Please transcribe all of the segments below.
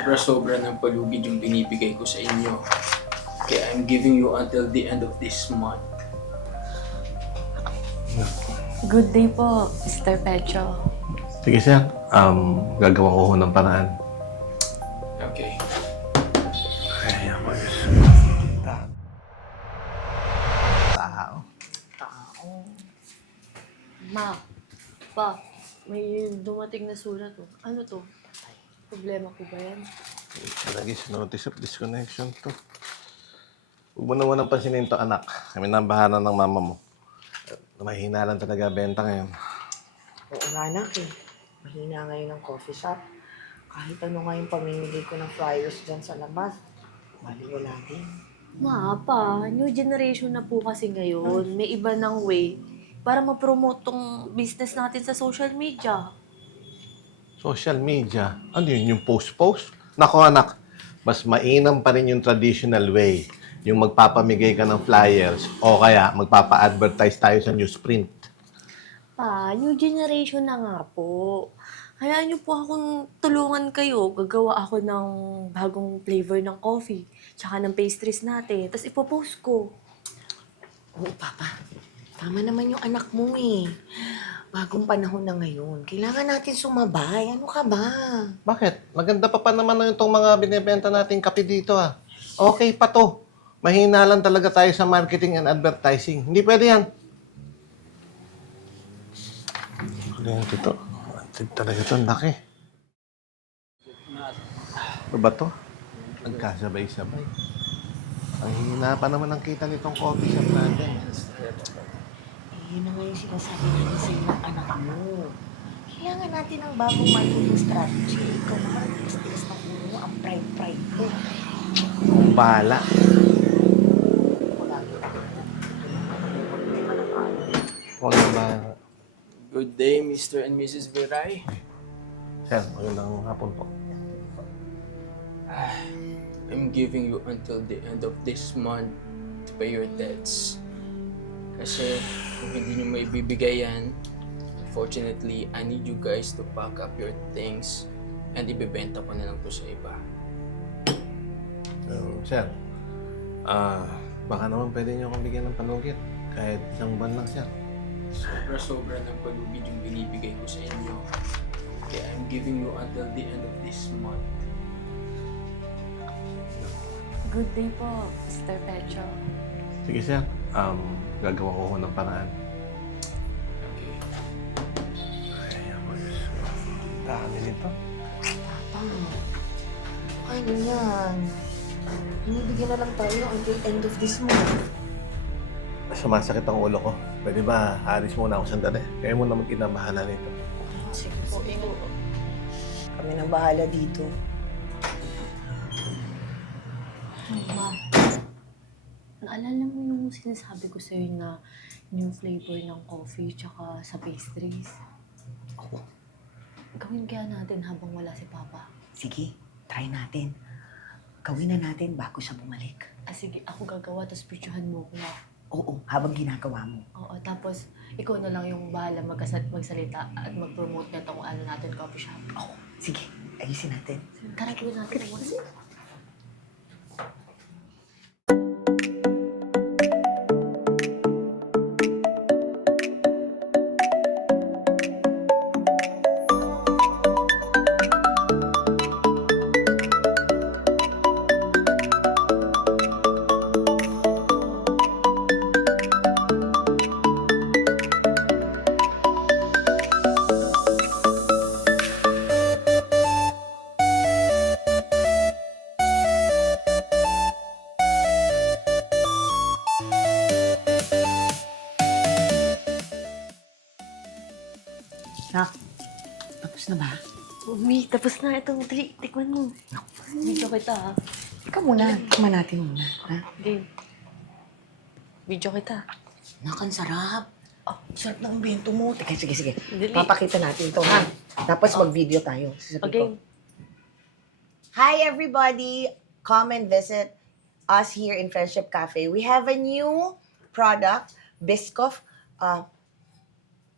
Sobra-sobra ng palugid yung binibigay ko sa inyo. Kaya I'm giving you until the end of this month. Good day po, Mr. Petro. Sige sir, um, gagawa ko ho ng paraan. Okay. Ay, ako Tao. Ma, pa, may dumating na sulat oh. Ano to? Problema ko ba yan? Talagis, notice of disconnection to. Huwag mo naman ang pansinin to, anak. Kami na ang bahala ng mama mo. Mahina lang talaga benta ngayon. Oo nga anak eh. Mahina ngayon ang coffee shop. Kahit ano nga yung pamimigay ko ng flyers dyan sa labas, wala din. Ma, pa, new generation na po kasi ngayon. May iba ng way para ma-promote tong business natin sa social media. Social media. Ano yun? Yung post-post? Nako anak, mas mainam pa rin yung traditional way. Yung magpapamigay ka ng flyers o kaya magpapa-advertise tayo sa newsprint. Pa, new generation na nga po. Hayaan niyo po akong tulungan kayo. Gagawa ako ng bagong flavor ng coffee. Tsaka ng pastries natin. Tapos ipopost ko. Oo, Papa. Tama naman yung anak mo eh. Bagong panahon na ngayon. Kailangan natin sumabay. Ano ka ba? Bakit? Maganda pa pa naman na itong mga binibenta nating kape dito ah. Okay pa to. Mahina lang talaga tayo sa marketing and advertising. Hindi pwede yan. Ano yan ito? Antig talaga ito. Laki. Ano ba to? Nagkasabay-sabay. Ang hina pa naman ang kita nitong coffee shop natin. Yun na nga yung sinasabi natin sa iyo ng anak mo. Kailangan natin ng bagong marketing strategy. Ikaw naman, tigas-tigas ng ulo mo, ang pride-pride ko. Bahala. Huwag na bahala. Good day, Mr. and Mrs. Viray. Sir, magandang hapon po. I'm giving you until the end of this month to pay your debts. Kasi kung hindi nyo may bibigay yan, unfortunately, I need you guys to pack up your things and ibebenta ko na lang to sa iba. Um, sir, ah, baka naman pwede niyo akong bigyan ng panugit. Kahit isang buwan lang, sir. Sobra-sobra ng palugid yung binibigay ko sa inyo. Kaya I'm giving you until the end of this month. Good day po, Mr. Petro. Sige, sir. Um, gagawa ko ho ng paraan. Okay. Ay, ako, Diyos ko. Dami nito. Papa, ano yan? Binibigyan na lang tayo until end of this month. Sumasakit ang ulo ko. Pwede ba, alis muna ako sandali? Kaya mo na mag-inabahala nito. Sige po, po. Kami nang bahala dito. Ma, naalala mo yung sinasabi ko sa'yo na new flavor ng coffee tsaka sa pastries? Oo. Gawin kaya natin habang wala si Papa. Sige, try natin. Gawin na natin bago siya bumalik. Ah, sige, ako gagawa, tapos picturehan mo ko na. Oo, habang ginagawa mo. Oo, tapos ikaw na lang yung bahala magkasal- magsalita at mag-promote na itong ano natin, coffee shop. Oo, sige, ayusin natin. Tara, gawin natin muna. Itong tri. Tikman mo. Video kita, ha? Ikaw muna, tikman natin muna. Ha? Game. Video kita. Nak, ang sarap. Oh, sarap ng bento mo. Teka, sige, sige. Dali. Papakita natin ito, ha? Tapos mag-video tayo. Sasabihin ko. Okay. Hi, everybody. Come and visit us here in Friendship Cafe. We have a new product, Biscoff. Uh,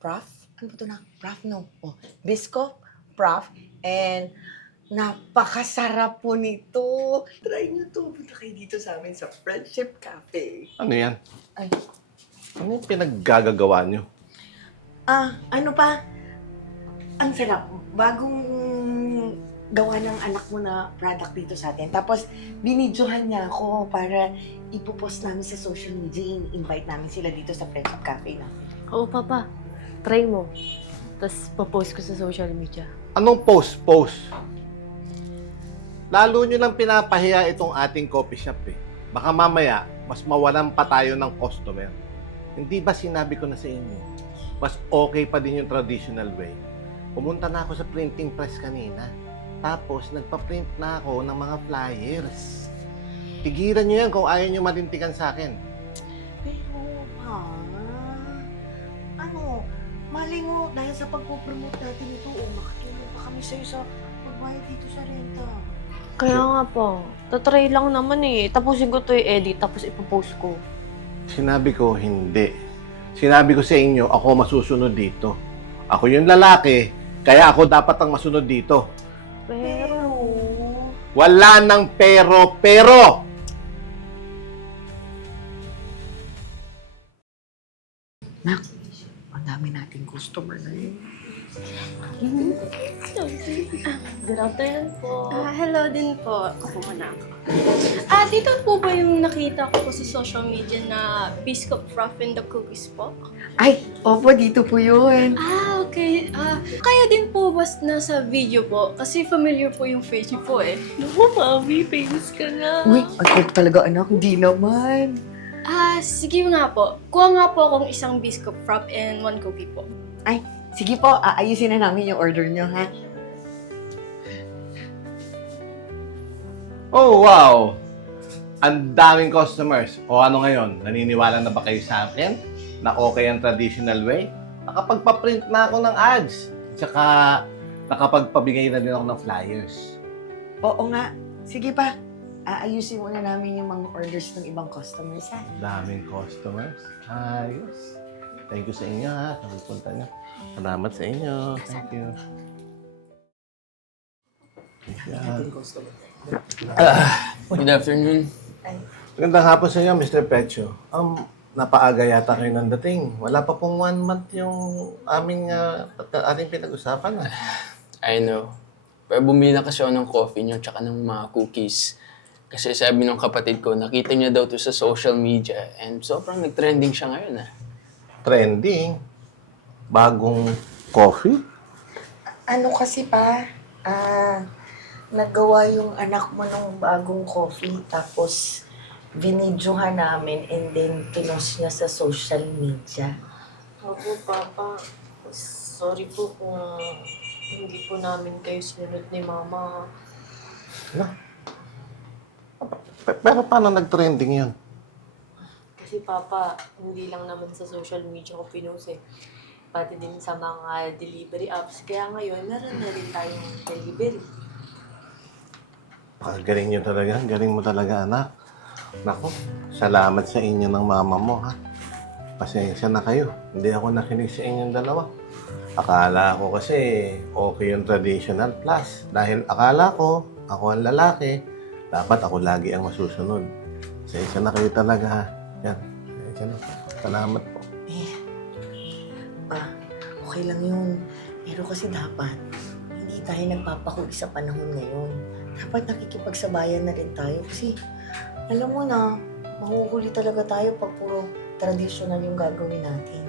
Prof? Ano ba ito na? Prof, no. Oh, Biscoff, Prof. And Napakasarap po nito. Try nyo to. Punta kayo dito sa amin sa Friendship Cafe. Ano yan? Ay. Ano yung pinaggagawa nyo? Ah, ano pa? Ang sarap. Bagong gawa ng anak mo na product dito sa atin. Tapos, binidyohan niya ako para ipopost namin sa social media. invite namin sila dito sa Friendship Cafe na. Oo, Papa. Try mo. Tapos, papost ko sa social media. Anong post-post? Lalo nyo lang pinapahiya itong ating coffee shop eh. Baka mamaya, mas mawalan pa tayo ng customer. Hindi ba sinabi ko na sa inyo? Mas okay pa din yung traditional way. Pumunta na ako sa printing press kanina. Tapos, nagpa-print na ako ng mga flyers. Tigiran nyo yan kung ayaw nyo malintikan sa akin. Pero, ma, ano, mali mo, dahil sa pagpopromote natin ito, oh, makatulong pa kami sa'yo sa pagbayad dito sa renta. Kaya nga po. Tatry lang naman eh. Tapusin ko to i-edit, tapos ipopost ko. Sinabi ko, hindi. Sinabi ko sa inyo, ako masusunod dito. Ako yung lalaki, kaya ako dapat ang masunod dito. Pero... Wala nang pero, pero! Nak, dami nating customer na yun. Good afternoon po. Ah, hello din po. Ako muna ako. Ah, dito po ba yung nakita ko po sa social media na Biscuit and the Cookies po? Ay, opo, dito po yun. Ah, okay. Ah, kaya din po ba nasa video po? Kasi familiar po yung face niyo po eh. Naku, mami, famous ka na. Uy, ang talaga anak, hindi naman. Ah, sige nga po. Kuha nga po akong isang Biscuit Froth and one cookie po. Sige po, aayusin na namin yung order nyo, ha? Oh, wow! Ang daming customers. O ano ngayon, naniniwala na ba kayo sa akin na okay ang traditional way? Nakapagpa-print na ako ng ads. Tsaka nakapagpabigay na din ako ng flyers. Oo nga. Sige pa. Aayusin muna namin yung mga orders ng ibang customers, ha? Daming customers. Ayos. Thank you sa inyo ha, sa pagpunta nyo. Salamat sa inyo. Thank you. Yeah. Good afternoon. Magandang hapon sa inyo, Mr. Pecho. Um, napaaga yata kayo ng dating. Wala pa pong one month yung aming, uh, ating pinag-usapan. Ah. I know. Pero bumili na kasi ako ng coffee niyo tsaka ng mga cookies. Kasi sabi ng kapatid ko, nakita niya daw to sa social media and sobrang nag-trending siya ngayon ah. Trending. Bagong coffee. Ano kasi pa, ah, nagawa yung anak mo ng bagong coffee, tapos binidyohan namin and then pinost niya sa social media. Opo, Papa. Sorry po kung hindi po namin kayo sinunod ni Mama. Pe- Pero paano nag-trending yun? Kasi Papa, hindi lang naman sa social media ko pinost eh. Pati din sa mga delivery apps. Kaya ngayon, meron na rin tayong delivery. Galing nyo talaga. Galing mo talaga, anak. Nako, salamat sa inyo ng mama mo, ha? Pasensya na kayo. Hindi ako nakinig sa inyong dalawa. Akala ko kasi okay yung traditional plus. Dahil akala ko, ako ang lalaki, dapat ako lagi ang masusunod. Pasensya na kayo talaga, ha? Yan. Pasensya na. Salamat po. Eh, pa, okay lang yun. Pero kasi dapat, hindi tayo nagpapahuli sa panahon ngayon. Dapat nakikipagsabayan na rin tayo kasi alam mo na, mahuhuli talaga tayo pag puro traditional yung gagawin natin.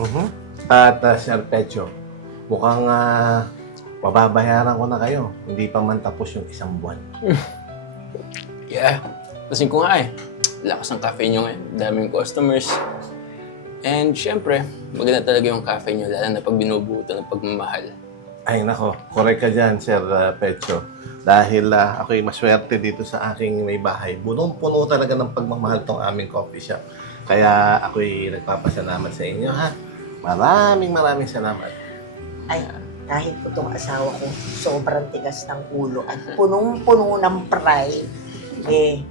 Mhm. At uh, Sir Pecho, mukhang uh, mababayaran ko na kayo. Hindi pa man tapos yung isang buwan. Yeah, lasing ko nga eh. Lakas ng cafe niyo ngayon. Daming customers. And syempre, maganda talaga yung cafe niyo, lalo na pag binubuto ng pagmamahal. Ay nako, correct ka dyan, Sir uh, Pecho. Dahil uh, ako'y maswerte dito sa aking may bahay. Punong-puno talaga ng pagmamahal tong aming coffee shop. Kaya ako'y nagpapasalamat sa inyo, ha? Maraming maraming salamat. Ay, kahit po itong asawa ko, sobrang tigas ng ulo at punong-puno ng pride. Eh,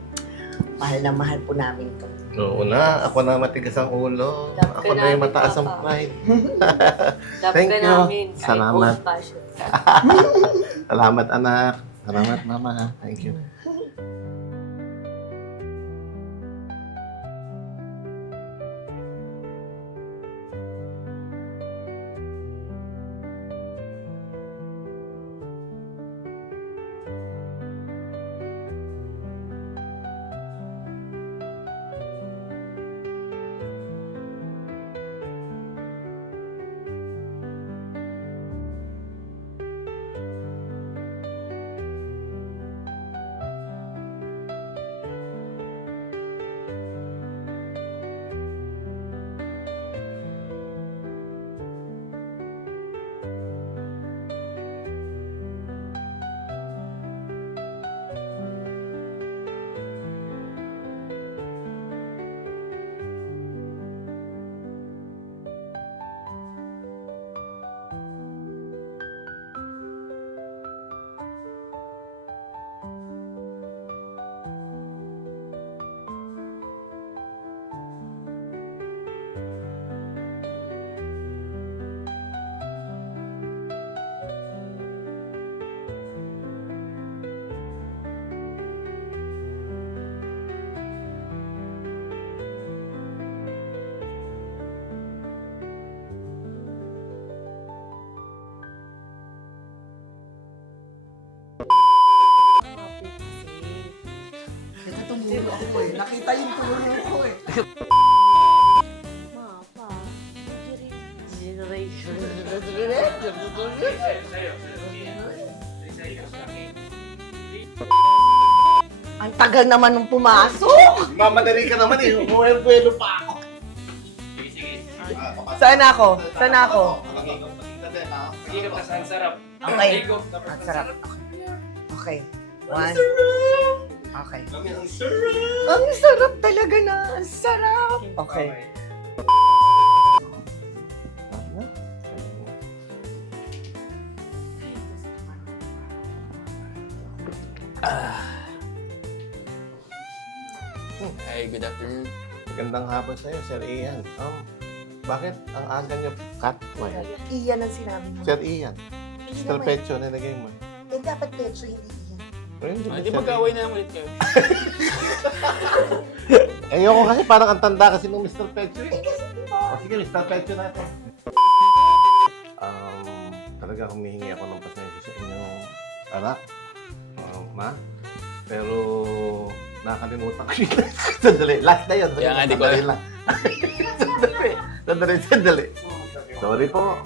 mahal na mahal po namin to. Oo na, ako na matigas ang ulo. Love Ako na yung mataas ang pride. Thank you. namin. Salamat. Salamat, anak. Salamat, Mama. ha. Thank you. Tumulong ako eh. Nakita yung tulong ko eh. Mapa, generation. Ang tagal naman nung pumasok. Mamadali ka naman eh. Buwelo pa ako. Saan ako? Saan ako? Higop na sa sarap. Okay. Ang sarap. Okay. One. Okay. Ang sarap talaga na. Ang sarap. Okay. Hi, good afternoon. Magandang hapon sa'yo, Sir Ian. Um, bakit ang aga niyo cut mo eh? Iyan ang sinabi mo. Sir Ian, Hindi naman. Pecho, nilagay mo. Eh, dapat pecho, hindi. Pero hindi Ah, ba di Sir magkaaway na lang ulit kayo. Ayoko kasi parang ang tanda kasi ng Mr. Pecho eh. Eh, kasi di ba? O sige, Mr. Pecho natin. Um, talaga humihingi ako ng pasensya sa inyong anak, um, ma. Pero nakalimutan ko yun. sandali, last na yun. Kaya nga, di ko Sandali lang. sandali, sandali, sandali. Sorry po.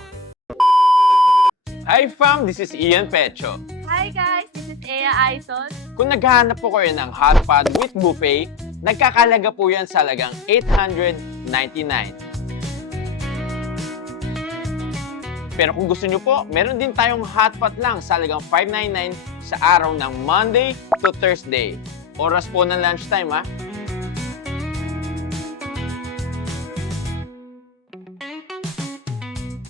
Hi fam, this is Ian Pecho. Hi guys, Ea Aizon. Kung naghahanap po kayo ng hot pot with buffet, nagkakalaga po yan sa lagang 899. Pero kung gusto nyo po, meron din tayong hot pot lang sa lagang 599 sa araw ng Monday to Thursday. Oras po ng lunchtime ha.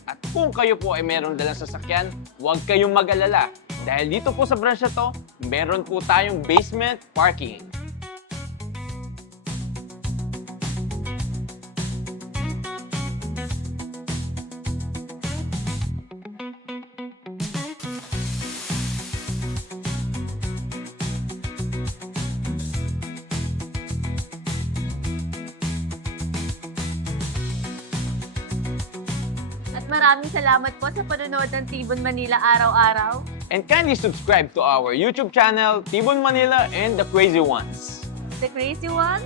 At kung kayo po ay meron dalang sasakyan, huwag kayong mag-alala. Dahil dito po sa branch na to, meron po tayong basement parking. At maraming salamat po sa panonood ng Tibon Manila araw-araw. And kindly subscribe to our YouTube channel, Tibon Manila and the Crazy Ones. The crazy one,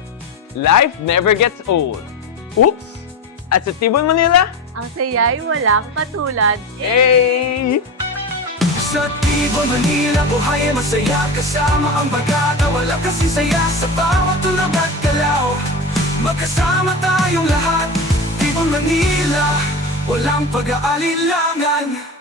Life never gets old. Oops! At sa Tibon Manila, ang saya'y walang katulad. hey! Sa Tibo, Manila, buhay ay masaya Kasama ang bagata, wala kasi saya Sa bawat tulog at galaw Magkasama tayong lahat Tibo, Manila, walang pag-aalilangan